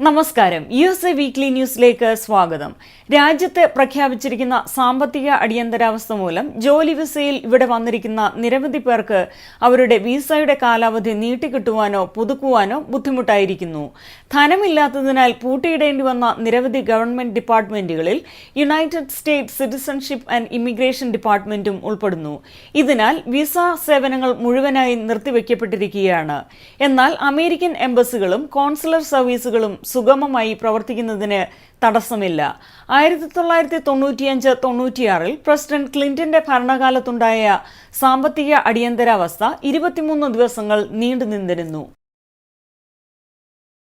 നമസ്കാരം. USA weekly ന്യൂസിലേക്ക് സ്വാഗതം. രാജ്യത്ത് പ്രഖ്യാപിച്ചിരിക്കുന്ന സാമ്പത്തിക അടിയന്തരാവസ്ഥ മൂലം ജോലി വിസയിൽ ഇവിടെ വന്നിരിക്കുന്ന നിരവധി പേർക്ക് അവരുടെ വിസയുടെ കാലാവധി നീട്ടിക്കിട്ടുവാനോ പുതുക്കുവാനോ ബുദ്ധിമുട്ടായിരിക്കുന്നു. ധനമില്ലാത്തതിനാൽ പൂട്ടിയിടേണ്ടി വന്ന നിരവധി ഗവൺമെന്റ് ഡിപ്പാർട്ട്മെന്റുകളിൽ United States citizenship and immigration ഡിപ്പാർട്ട്മെന്റും ഉൾപ്പെടുന്നു. ഇതിനാൽ വിസ സേവനങ്ങൾ മുഴുവനായി നിർത്തിവെക്കപ്പെട്ടിരിക്കുകയാണ്. എന്നാൽ അമേരിക്കൻ എംബസികളും കോൺസുലർ സർവീസുകളും സുഗമമായി പ്രവർത്തിക്കുന്നതിന് തടസ്സമില്ല. 1995-96 പ്രസിഡന്റ് ക്ലിന്റന്റെ ഭരണകാലത്തുണ്ടായ സാമ്പത്തിക അടിയന്തരാവസ്ഥ 23 ദിവസങ്ങൾ നീണ്ടുനിന്നിരുന്നു.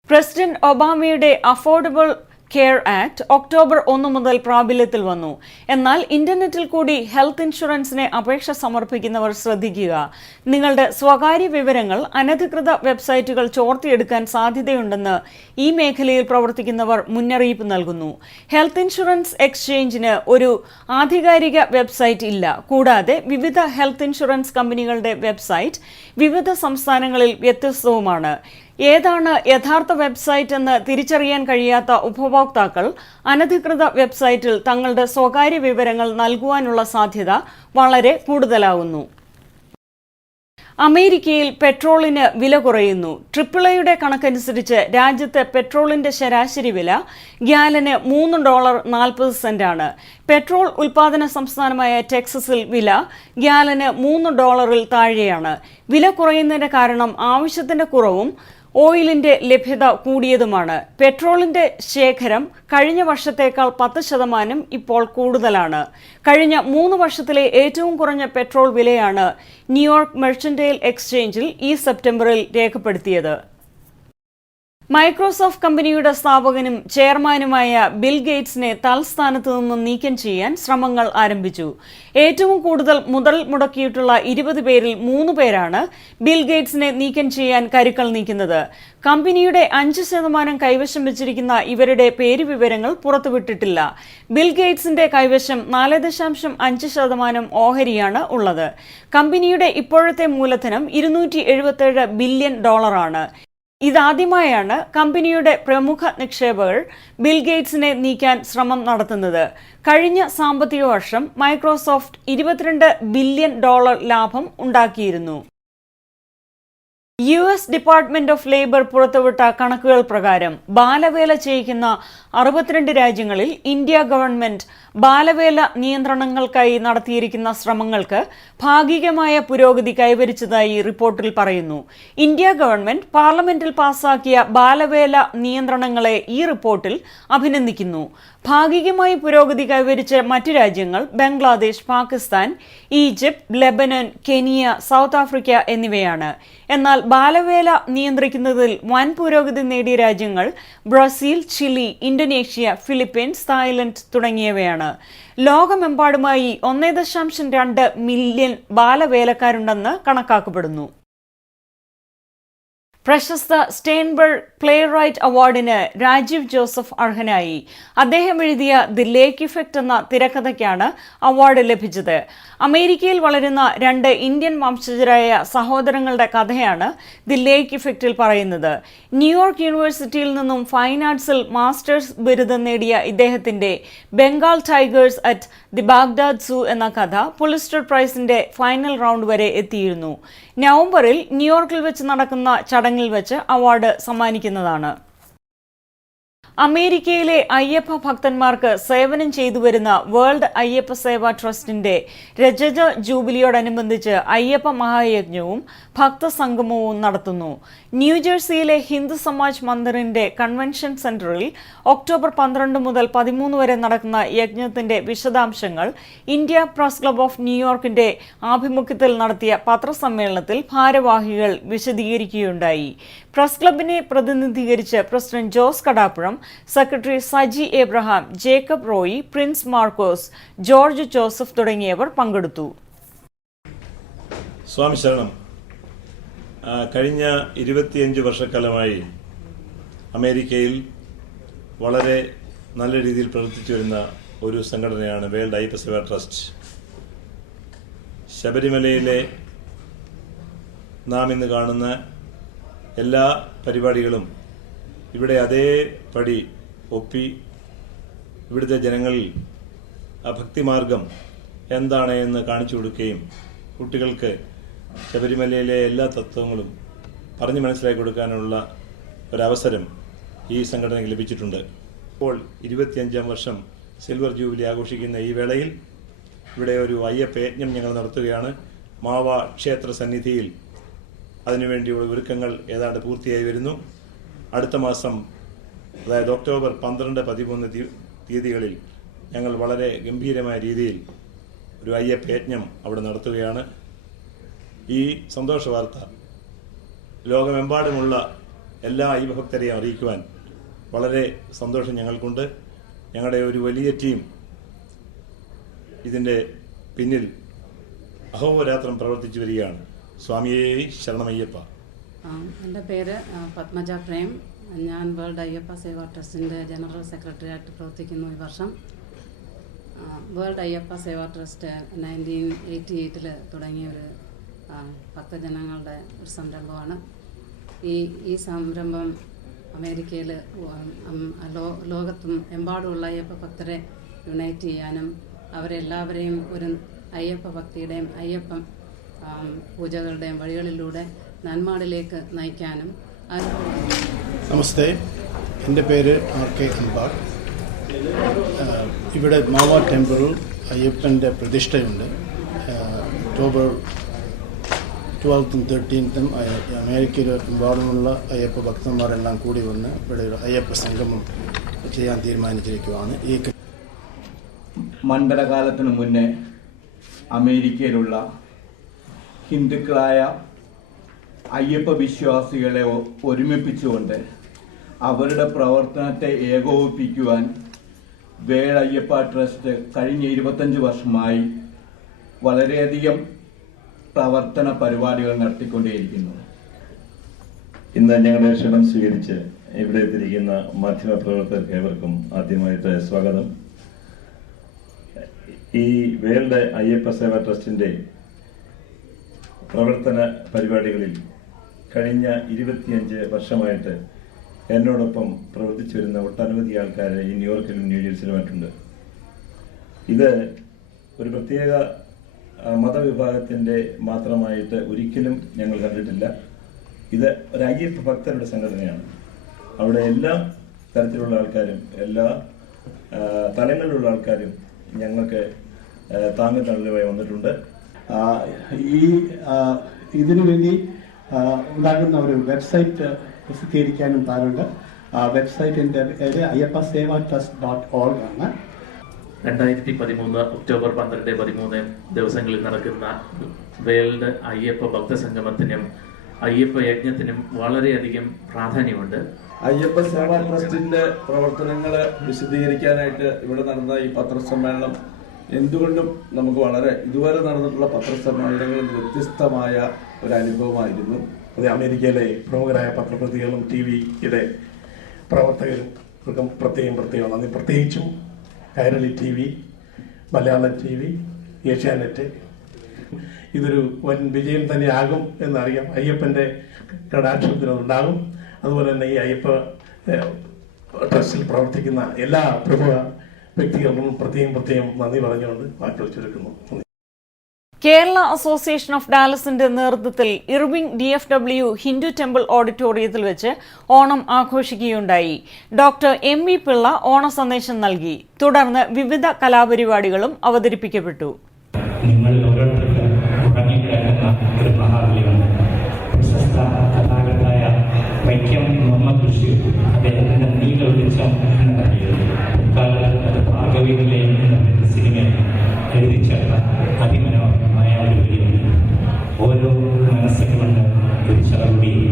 പ്രസിഡന്റ് ഒബാമയുടെ അഫോർഡബിൾ കെയർ ആക്ട് ഒക്ടോബർ 1 മുതൽ പ്രാബല്യത്തിൽ വന്നു. എന്നാൽ ഇന്റർനെറ്റിൽ കൂടി ഹെൽത്ത് ഇൻഷുറൻസിന് അപേക്ഷ സമർപ്പിക്കുന്നവർ ശ്രദ്ധിക്കുക. നിങ്ങളുടെ സ്വകാര്യ വിവരങ്ങൾ അനധികൃത വെബ്സൈറ്റുകൾ ചോർത്തിയെടുക്കാൻ സാധ്യതയുണ്ടെന്ന് ഈ മേഖലയിൽ പ്രവർത്തിക്കുന്നവർ മുന്നറിയിപ്പ് നൽകുന്നു. ഹെൽത്ത് ഇൻഷുറൻസ് എക്സ്ചേഞ്ചിന് ഒരു ആധികാരിക വെബ്സൈറ്റ് ഇല്ല. കൂടാതെ വിവിധ ഹെൽത്ത് ഇൻഷുറൻസ് കമ്പനികളുടെ വെബ്സൈറ്റ് വിവിധ സംസ്ഥാനങ്ങളിൽ വ്യത്യസ്തവുമാണ്. ഏതാണ് യഥാർത്ഥ വെബ്സൈറ്റ് എന്ന് തിരിച്ചറിയാൻ കഴിയാത്ത ഉപഭോക്താക്കൾ അനധികൃത വെബ്സൈറ്റിൽ തങ്ങളുടെ സ്വകാര്യ വിവരങ്ങൾ നൽകുവാനുള്ള സാധ്യത വളരെ കൂടുതലാകുന്നു. അമേരിക്കയിൽ പെട്രോളിന് വില കുറയുന്നു. AAAയുടെ കണക്കനുസരിച്ച് രാജ്യത്ത് പെട്രോളിന്റെ ശരാശരി വില ഗ്യാലന് $3.40 ആണ്. പെട്രോൾ ഉൽപാദന സംസ്ഥാനമായ ടെക്സസിൽ വില ഗ്യാലന് $3 താഴെയാണ്. വില കുറയുന്നതിന്റെ കാരണം ആവശ്യത്തിന്റെ കുറവും ഓയിലിന്റെ ലഭ്യത കൂടിയതുമാണ്. പെട്രോളിന്റെ ശേഖരം കഴിഞ്ഞ വർഷത്തേക്കാൾ 10% ഇപ്പോൾ കൂടുതലാണ്. കഴിഞ്ഞ 3 വർഷത്തിലെ ഏറ്റവും കുറഞ്ഞ പെട്രോൾ വിലയാണ് ന്യൂയോർക്ക് മെർച്ചന്റൈൽ എക്സ്ചേഞ്ചിൽ ഈ സെപ്റ്റംബറിൽ രേഖപ്പെടുത്തിയത്. മൈക്രോസോഫ്റ്റ് കമ്പനിയുടെ സ്ഥാപകനും ചെയർമാനുമായ ബിൽ ഗേറ്റ്സിനെ തൽസ്ഥാനത്ത് നിന്നും നീക്കം ചെയ്യാൻ ശ്രമങ്ങൾ ആരംഭിച്ചു. ഏറ്റവും കൂടുതൽ മുതൽ മുടക്കിയിട്ടുള്ള 20 പേരിൽ 3 പേരാണ് ബിൽ ഗേറ്റ്സിനെ നീക്കം ചെയ്യാൻ കരുക്കൾ നീക്കുന്നത്. കമ്പനിയുടെ 5% കൈവശം വെച്ചിരിക്കുന്ന ഇവരുടെ പേരുവിവരങ്ങൾ പുറത്തുവിട്ടിട്ടില്ല. ബിൽ ഗേറ്റ്സിന്റെ കൈവശം 4.5% ഓഹരിയാണ് ഉള്ളത്. കമ്പനിയുടെ ഇപ്പോഴത്തെ മൂലധനം $277 ബില്യൺ ആണ്. ഇതാദ്യമായാണ് കമ്പനിയുടെ പ്രമുഖ നിക്ഷേപകർ ബിൽ ഗേറ്റ്സിനെ നീക്കാൻ ശ്രമം നടത്തുന്നത്. കഴിഞ്ഞ സാമ്പത്തിക വർഷം മൈക്രോസോഫ്റ്റ് $22 ബില്യൺ ലാഭം ഉണ്ടാക്കിയിരുന്നു. US ഡിപ്പാർട്ട്മെന്റ് ഓഫ് ലേബർ പുറത്തുവിട്ട കണക്കുകൾ പ്രകാരം ബാലവേല ചെയ്യിക്കുന്ന 62 രാജ്യങ്ങളിൽ ഇന്ത്യ ഗവൺമെന്റ് ബാലവേല നിയന്ത്രണങ്ങൾക്കായി നടത്തിയിരിക്കുന്ന ശ്രമങ്ങൾക്ക് ഭാഗികമായ പുരോഗതി കൈവരിച്ചതായി റിപ്പോർട്ടിൽ പറയുന്നു. ഇന്ത്യ ഗവൺമെന്റ് പാർലമെന്റിൽ പാസാക്കിയ ബാലവേല നിയന്ത്രണങ്ങളെ ഈ റിപ്പോർട്ടിൽ അഭിനന്ദിക്കുന്നു. ഭാഗികമായി പുരോഗതി കൈവരിച്ച മറ്റ് രാജ്യങ്ങൾ Bangladesh, Pakistan, Egypt, Lebanon, Kenya, south Africa എന്നിവയാണ്. എന്നാൽ ബാലവേല നിയന്ത്രിക്കുന്നതിൽ വൻ പുരോഗതി നേടിയ രാജ്യങ്ങൾ Brazil, Chile, Indonesia, Philippines, Thailand തുടങ്ങിയവയാണ്. ലോകമെമ്പാടുമായി 1.2 മില്യൺ ബാലവേലക്കാരുണ്ടെന്ന് കണക്കാക്കപ്പെടുന്നു. പ്രശസ്ത സ്റ്റെയിൻബർഗ് പ്ലേ റൈറ്റ് അവാർഡിന് രാജീവ് ജോസഫ് അർഹനായി. അദ്ദേഹം എഴുതിയ ദി ലേക്ക് ഇഫക്റ്റ് എന്ന തിരക്കഥയ്ക്കാണ് അവാർഡ് ലഭിച്ചത്. അമേരിക്കയിൽ വളരുന്ന 2 ഇന്ത്യൻ വംശജരായ സഹോദരങ്ങളുടെ കഥയാണ് ദി ലേക്ക് ഇഫക്റ്റിൽ പറയുന്നത്. ന്യൂയോർക്ക് യൂണിവേഴ്സിറ്റിയിൽ നിന്നും ഫൈൻ ആർട്സിൽ മാസ്റ്റേഴ്സ് ബിരുദം നേടിയ ഇദ്ദേഹത്തിന്റെ Bengal tigers at the Baghdad zoo എന്ന കഥ പുലിസ്റ്റർ പ്രൈസിന്റെ ഫൈനൽ റൗണ്ട് വരെ എത്തിയിരുന്നു. നവംബറിൽ ന്യൂയോർക്കിൽ വെച്ച് നടക്കുന്ന ചടങ്ങിൽ വെച്ച് അവാർഡ് സമ്മാനിക്കുന്നതാണ്. അമേരിക്കയിലെ അയ്യപ്പ ഭക്തന്മാർക്ക് സേവനം ചെയ്തു വരുന്ന വേൾഡ് അയ്യപ്പ സേവാ ട്രസ്റ്റിന്റെ രജത ജൂബിലിയോടനുബന്ധിച്ച് അയ്യപ്പ മഹായജ്ഞവും ഭക്തസംഗമവും നടത്തുന്നു. ന്യൂജേഴ്സിയിലെ ഹിന്ദു സമാജ് മന്ദിറിന്റെ കൺവെൻഷൻ സെന്ററിൽ ഒക്ടോബർ 12 മുതൽ 13 വരെ നടക്കുന്ന യജ്ഞത്തിന്റെ വിശദാംശങ്ങൾ ഇന്ത്യ പ്രസ് ക്ലബ് ഓഫ് ന്യൂയോർക്കിന്റെ ആഭിമുഖ്യത്തിൽ നടത്തിയ പത്രസമ്മേളനത്തിൽ ഭാരവാഹികൾ വിശദീകരിക്കുകയുണ്ടായി. പ്രസ് ക്ലബിനെ പ്രതിനിധീകരിച്ച് പ്രസിഡന്റ് ജോസ് കടാപ്പുഴം, സെക്രട്ടറി സജി എബ്രഹാം, ജേക്കബ് റോയി, പ്രിൻസ് മാർക്കോസ്, ജോർജ് ജോസഫ് തുടങ്ങിയവർ പങ്കെടുത്തു. സ്വാമി ശരണം. കഴിഞ്ഞ 25 വർഷക്കാലമായി അമേരിക്കയിൽ വളരെ നല്ല രീതിയിൽ പ്രവർത്തിച്ചു വരുന്ന ഒരു സംഘടനയാണ് വേൾഡ് അയ്യപ്പ സേവാ ട്രസ്റ്റ്. ശബരിമലയിലെ നാം ഇന്ന് കാണുന്ന എല്ലാ പരിപാടികളും ഇവിടെ അതേപടി ഒപ്പി ഇവിടുത്തെ ജനങ്ങളിൽ ആ ഭക്തിമാർഗം എന്താണ് എന്ന് കാണിച്ചു കൊടുക്കുകയും കുട്ടികൾക്ക് ശബരിമലയിലെ എല്ലാ തത്വങ്ങളും പറഞ്ഞു മനസ്സിലാക്കി കൊടുക്കാനുള്ള ഒരവസരം ഈ സംഘടനയ്ക്ക് ലഭിച്ചിട്ടുണ്ട്. ഇപ്പോൾ 25ാം വർഷം സിൽവർ ജൂബിലി ആഘോഷിക്കുന്ന ഈ വേളയിൽ ഇവിടെ ഒരു അയ്യപ്പ യജ്ഞം ഞങ്ങൾ നടത്തുകയാണ്. മാവ ക്ഷേത്ര സന്നിധിയിൽ അതിനുവേണ്ടിയുള്ള ഒരുക്കങ്ങൾ ഏതാണ്ട് പൂർത്തിയായി വരുന്നു. അടുത്ത മാസം, അതായത് ഒക്ടോബർ 12, 13 തീയതികളിൽ ഞങ്ങൾ വളരെ ഗംഭീരമായ രീതിയിൽ ഒരു അയ്യപ്പ യജ്ഞം അവിടെ നടത്തുകയാണ്. ഈ സന്തോഷ വാർത്ത ലോകമെമ്പാടുമുള്ള എല്ലാ അയ്യപ്പഭക്തരെയും അറിയിക്കുവാൻ വളരെ സന്തോഷം ഞങ്ങൾക്കുണ്ട്. ഞങ്ങളുടെ ഒരു വലിയ ടീം ഇതിൻ്റെ പിന്നിൽ അഹോരാത്രം പ്രവർത്തിച്ചു വരികയാണ്. സ്വാമിയേ ശരണമയ്യപ്പ. എൻ്റെ പേര് പത്മജ പ്രേം. ഞാൻ വേൾഡ് അയ്യപ്പ സേവാ ട്രസ്റ്റിൻ്റെ ജനറൽ സെക്രട്ടറിയായിട്ട് പ്രവർത്തിക്കുന്നു. ഈ വർഷം വേൾഡ് അയ്യപ്പ സേവാ ട്രസ്റ്റ് 1988 തുടങ്ങിയ ഒരു ഭക്തജനങ്ങളുടെ ഒരു സംരംഭമാണ്. ഈ സംരംഭം അമേരിക്കയിൽ ലോകത്തും എമ്പാടുമുള്ള അയ്യപ്പ ഭക്തരെ യുണൈറ്റ് ചെയ്യാനും അവരെല്ലാവരെയും ഒരു അയ്യപ്പ ഭക്തിയുടെയും അയ്യപ്പ പൂജകളുടെയും വഴികളിലൂടെ നന്മാടിലേക്ക് നയിക്കാനും നമസ്തേ, എൻ്റെ പേര് RK അമ്പാട്. ഇവിടെ മാവ ടെമ്പിളിൽ അയ്യപ്പൻ്റെ പ്രതിഷ്ഠയുണ്ട്. ഒക്ടോബർ 12th and 13th അമേരിക്കയിലെ എമ്പാടുമുള്ള അയ്യപ്പ ഭക്തന്മാരെല്ലാം കൂടി വന്ന് ഇവിടെ ഒരു അയ്യപ്പ സംഗമം ചെയ്യാൻ തീരുമാനിച്ചിരിക്കുകയാണ്. ഈ മണ്ഡലകാലത്തിനു മുന്നേ അമേരിക്കയിലുള്ള ഹിന്ദുക്കളായ അയ്യപ്പ വിശ്വാസികളെ ഒരുമിപ്പിച്ചുകൊണ്ട് അവരുടെ പ്രവർത്തനത്തെ ഏകോപിപ്പിക്കുവാൻ വേൾഡ് അയ്യപ്പ ട്രസ്റ്റ് കഴിഞ്ഞ 25 വർഷമായി വളരെയധികം പ്രവർത്തന പരിപാടികൾ നടത്തിക്കൊണ്ടേയിരിക്കുന്നു. ഇന്ന് ഞങ്ങളുടെ ക്ഷണം സ്വീകരിച്ച് ഇവിടെ എത്തിയിരിക്കുന്ന മാധ്യമപ്രവർത്തകർക്ക് ഏവർക്കും ആദ്യമായിട്ട് സ്വാഗതം. ഈ വേൾഡ് അയ്യപ്പ സേവാ ട്രസ്റ്റിൻ്റെ പ്രവർത്തന പരിപാടികളിൽ കഴിഞ്ഞ 25 വർഷമായിട്ട് എന്നോടൊപ്പം പ്രവർത്തിച്ചു വരുന്ന ഒട്ടനവധി ആൾക്കാർ ഈ ന്യൂയോർക്കിലും ന്യൂജേഴ്സിലുമായിട്ടുണ്ട്. ഇത് ഒരു പ്രത്യേക മതവിഭാഗത്തിൻ്റെ മാത്രമായിട്ട് ഒരിക്കലും ഞങ്ങൾ കണ്ടിട്ടില്ല. ഇത് ഒരു അയ്യപ്പ ഭക്തരുടെ സംഘടനയാണ്. അവിടെ എല്ലാ തരത്തിലുള്ള ആൾക്കാരും എല്ലാ തലങ്ങളിലുള്ള ആൾക്കാരും ഞങ്ങൾക്ക് താങ്ങും തണലുമായി വന്നിട്ടുണ്ട്. ഇതിനു വേണ്ടി ഉണ്ടാകുന്ന ഒരു വെബ്സൈറ്റ് പ്രസിദ്ധീകരിക്കാനും താനുണ്ട്. വെബ്സൈറ്റിൻ്റെ പേര് ayyappasevatrust.org ആണ്. 2013 ഒക്ടോബർ 12, 13 ദിവസങ്ങളിൽ നടക്കുന്ന വേൾഡ് അയ്യപ്പ ഭക്തസംഗമത്തിനും അയ്യപ്പ യജ്ഞത്തിനും വളരെയധികം പ്രാധാന്യമുണ്ട്. അയ്യപ്പ സേവാ ട്രസ്റ്റിന്റെ പ്രവർത്തനങ്ങൾ വിശദീകരിക്കാനായിട്ട് ഇവിടെ നടന്ന ഈ പത്രസമ്മേളനം എന്തുകൊണ്ടും നമുക്ക് വളരെ ഇതുവരെ നടന്നിട്ടുള്ള പത്രസമ്മേളനങ്ങളിൽ വ്യത്യസ്തമായ ഒരു അനുഭവമായിരുന്നു. അത് അമേരിക്കയിലെ പ്രമുഖരായ പത്രപ്രതികളും TV-യുടെ പ്രവർത്തകരും പ്രത്യേകം നന്ദി. പ്രത്യേകിച്ചും കൈരളി TV, മലയാളം TV, ഏഷ്യാനെറ്റ്. ഇതൊരു വൻ വിജയം തന്നെയാകും എന്നറിയാം. അയ്യപ്പൻ്റെ കടാക്ഷത്തിനുണ്ടാകും. അതുപോലെ തന്നെ ഈ അയ്യപ്പ ട്രസ്റ്റിൽ പ്രവർത്തിക്കുന്ന എല്ലാ പ്രമുഖ വ്യക്തികൾക്കും പ്രത്യേകം നന്ദി പറഞ്ഞുകൊണ്ട് വാക്കുകൾ ചുരുക്കുന്നു. കേരള അസോസിയേഷൻ ഓഫ് ഡയാലിസിന്റെ നേതൃത്വത്തിൽ ഇർവിംഗ് DFW ഹിന്ദു ടെമ്പിൾ ഓഡിറ്റോറിയത്തിൽ വെച്ച് ഓണം ആഘോഷിക്കുകയുണ്ടായി. ഡോക്ടർ MV പിള്ള ഓണ സന്ദേശം നൽകി. തുടർന്ന് വിവിധ കലാപരിപാടികളും അവതരിപ്പിക്കപ്പെട്ടു. നിങ്ങൾ ഓരോരുത്തർക്കും ഉറങ്ങിക്കിടക്കുന്ന ഒരു മഹാബലിയാണ്. പ്രശസ്ത കഥാകൃത്തായ വൈക്കം മുഹമ്മദ് ബഷീർ അദ്ദേഹത്തിന്റെ നീല വെളിച്ചം എന്ന കഥയിൽ പിൽക്കാലത്ത് ഭാർഗവി നിലയം എന്ന സിനിമയിൽ എഴുതി ചേർത്ത അതിമനോഹരമായ ഒരു വരിയാണ്. ഓരോ മനസ്സുകളുണ്ട് ഒരു ശവകുടിയിൽ,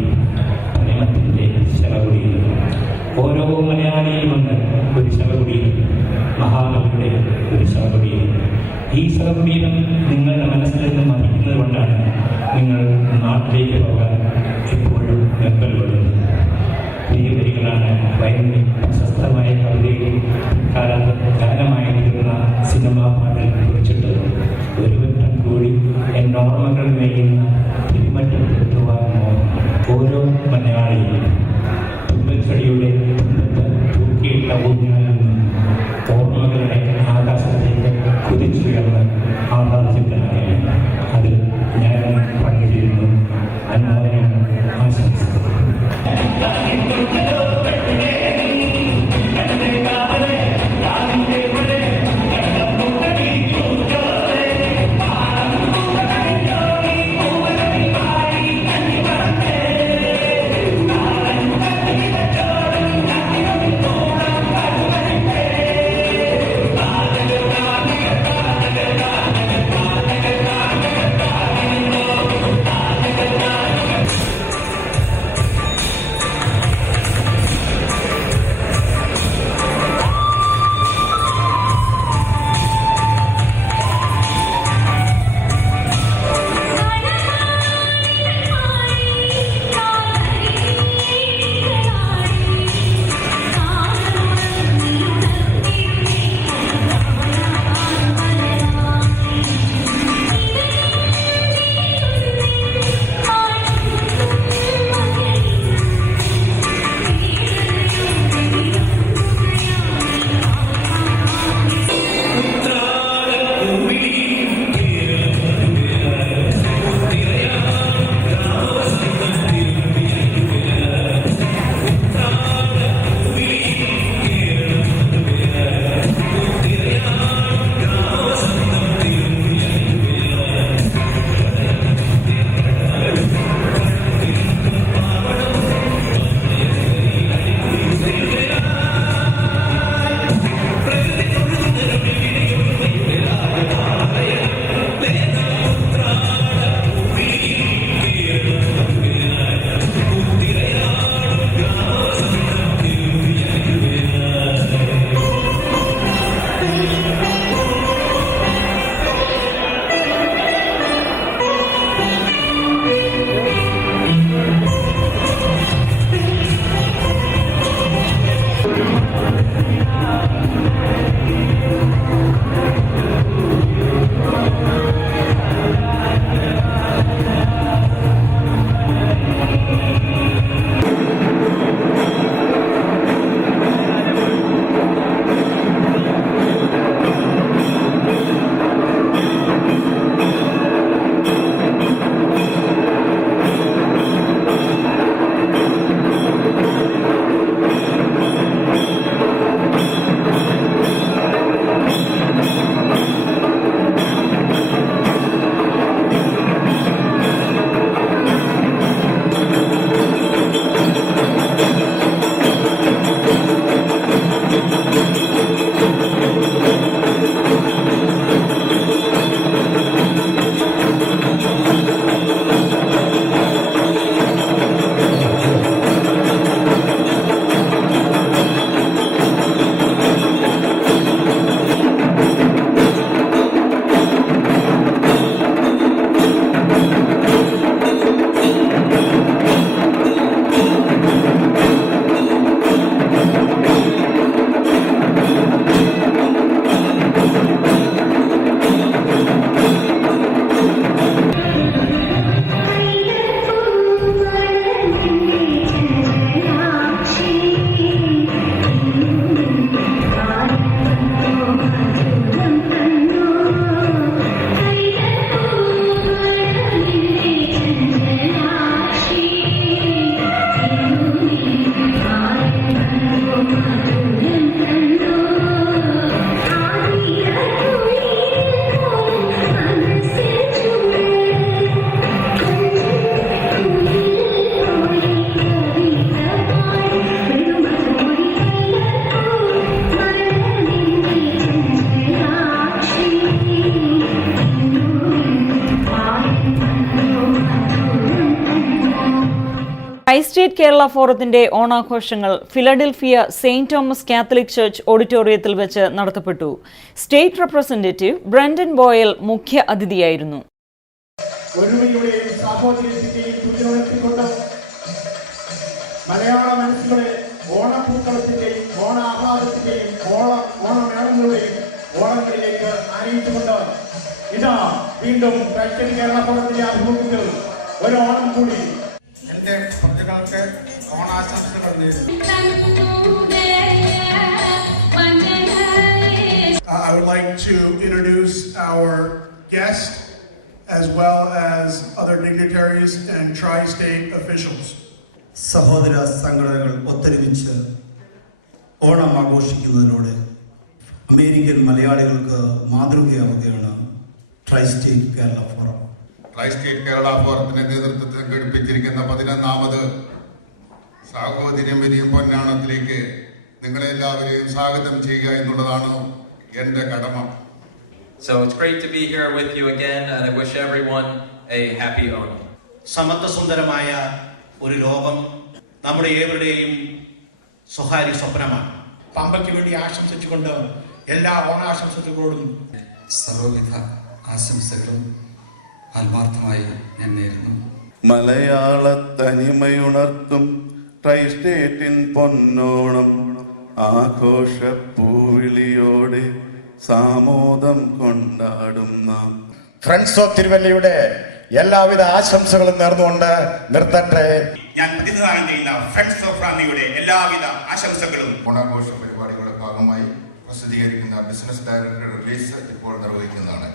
പ്രേമത്തിന്റെ ശവകുടിയിൽ. ഓരോ മലയാളിയുമുണ്ട് ഒരു ശവകുടിയിൽ, മഹാകവിയുടെ ഒരു ശവകുടിയിൽ. ഈ ശവകുടീരം നിങ്ങളുടെ മനസ്സിൽ നിന്ന് മതിക്കുന്നത് കൊണ്ടാണ് നിങ്ങൾ നാട്ടിലേക്ക് പോകാൻ എപ്പോഴും നിർബന്ധപ്പെടുന്നത്. ഈ വരികളാണ് വയലിൽ പ്രശസ്തമായ കവിതയിൽ ഗാനമായി തീർന്ന സിനിമാ പാട്ടിൽ കുറിച്ചിട്ട് ഒരുവട്ടം കൂടി എന്നോർമ്മകൾ നെയ്യുന്ന തിരുമറ്റം എത്തുവാനോ ഓരോ മലയാളിയും തുമ്പച്ചെടിയുടെ സ്റ്റേറ്റ് കേരള ഫോറത്തിന്റെ ഓണാഘോഷങ്ങൾ Philadelphia Saint Thomas Catholic church ഓഡിറ്റോറിയത്തിൽ വെച്ച് നടത്തപ്പെട്ടു. സ്റ്റേറ്റ് റെപ്രസെന്റേറ്റീവ് ബ്രണ്ടൻ ബോയൽ മുഖ്യ അതിഥിയായിരുന്നു. ഒരുമയുടെയും സാഹോദര്യത്തിന്റെയും തുല്യപ്പെടുത്തിക്കൊണ്ട് മലയാള മനസ്സുകളെ ഓണപ്പൂക്കളത്തിന്റെയും ഓണാഹ്ലാദത്തിന്റെയും ഓണമേളങ്ങളുടെയും ഓണങ്ങളിലേക്ക് ആനയിച്ചുകൊണ്ട് ഇതാ വീണ്ടും സ്റ്റേറ്റ് കേരള ഫോറത്തിന്റെ ആഭിമുഖ്യത്തിൽ ഒരു ഓണം കൂടി. എന്റെ പ്രജകൾക്ക് ഓണാശംസകൾ നേരുന്നു. I would like to introduce our guest as well as other dignitaries and tri-state officials. സഹോദര സംഘടനകൾ ഒത്തൊരുമിച്ച് ഓണം ആഘോഷിക്കുന്നതിലൂടെ അമേരിക്കൻ മലയാളികൾക്ക് മാതൃകയാവുകയാണ് tri state Kerala forum. Tri state Kerala ഫോറത്തിന്റെ നേതൃത്വത്തിൽ സംഘടിപ്പിച്ചിരിക്കുന്ന 11ാമത് സാഹോദര്യം വലിയ പൊന്നാണത്തിലേക്ക് നിങ്ങളെല്ലാവരെയും സ്വാഗതം ചെയ്യുക എന്നുള്ളതാണ് എൻ്റെ കടമ. So it's great to be here with you again, and I wish everyone a happy Onam. സമത്വസുന്ദരമായ ഒരു ലോകം നമ്മുടെ ഏവരുടെയും സ്വകാര്യ സ്വപ്നമാണ്. പമ്പയ്ക്ക് വേണ്ടി ആശംസിച്ചുകൊണ്ട് എല്ലാ ഓണാശംസകളോടും സർവ്വവിധ ആശംസകളും ആത്മാർത്ഥമായി ഞാൻ നേരുന്നു. മലയാള തനിമയുണർത്തും ട്രൈ സ്റ്റേറ്റിൻ പൊന്നോണം ആഘോഷപ്പൂവിളിയോടെ സാമോദം കൊണ്ടാടും നാം. ഫ്രണ്ട്സ് ഓഫ് തിരുവല്ലയുടെ എല്ലാവിധ ആശംസകളും നേർന്നുകൊണ്ട് നിർത്തട്ടെ. ഞാൻ പ്രതിനിധാനം ചെയ്യുന്ന ഫ്രണ്ട്സ് ഓഫ് റാന്നിയുടെ എല്ലാവിധ ആശംസകളും. ഓണാഘോഷ പരിപാടികളുടെ ഭാഗമായി പ്രസിദ്ധീകരിക്കുന്ന ബിസിനസ് ഡയറക്ടർ റിലീസ് ഇപ്പോൾ നിർവഹിക്കുന്നതാണ്.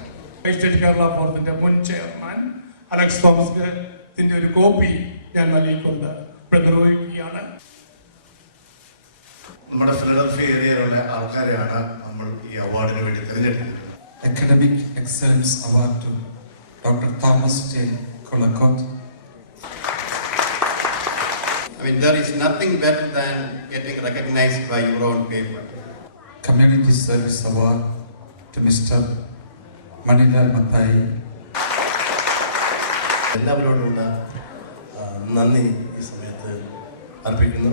സ്റ്റേറ്റ് കേരള ഫോറത്തിന്റെ മുൻ ചെയർമാൻ അലക്സ് തോമസ് ഒരു കോപ്പി ഞാൻ നൽകിക്കൊണ്ട് നിർവഹിക്കുകയാണ്. നമ്മുടെ ഫിലഡൽഫിയ ഏരിയയിലുള്ള ആൾക്കാരെയാണ് നമ്മൾ ഈ അവാർഡിന് വേണ്ടി തിരഞ്ഞെടുക്കുന്നത്. Academic excellence award to doctor Thomas J Kolakkott. There is nothing better than getting recognized by your own paper. Community Service Award to Mr. Manilal Mathai. എല്ലാവരോടുള്ള നന്ദി ഈ സമയത്ത് അർപ്പിക്കുന്നു.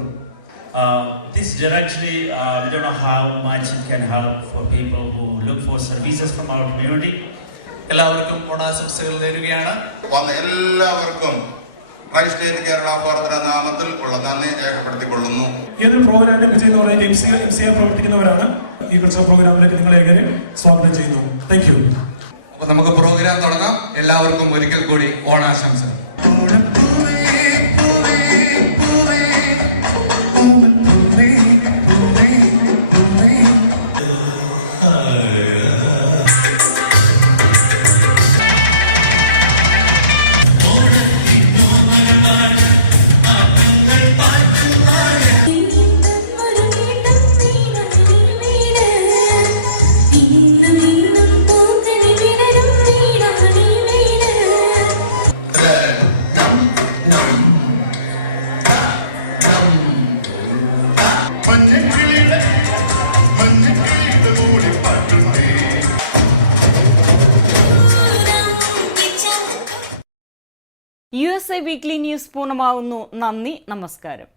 This directory, we don't know how much it can help for people who look for services from our community. എല്ലാവർക്കും ഓണാശംസകൾ നേരുകയാണ്. വന്ന എല്ലാവർക്കും try state Kerala ഫോറത്തിന്റെ നാമത്തിൽ ഉള്ള നന്ദി രേഖപ്പെടുത്തിക്കൊള്ളുന്നു. ഏതൊരു പ്രോഗ്രാമിലേക്ക് ചെയ്യുന്നവരെ MCA പ്രവർത്തിക്കുന്നവരാണ്. ഈ പ്രോഗ്രാമിലേക്ക് നിങ്ങളെ സ്വാഗതം ചെയ്യുന്നു. Thank you. അപ്പോൾ നമുക്ക് പ്രോഗ്രാം തുടങ്ങാം. എല്ലാവർക്കും ഒരിക്കൽ കൂടി ഓണാശംസകൾ. USA വീക്ക്ലി ന്യൂസ് പൂർണ്ണമാകുന്നു. നന്ദി, നമസ്കാരം.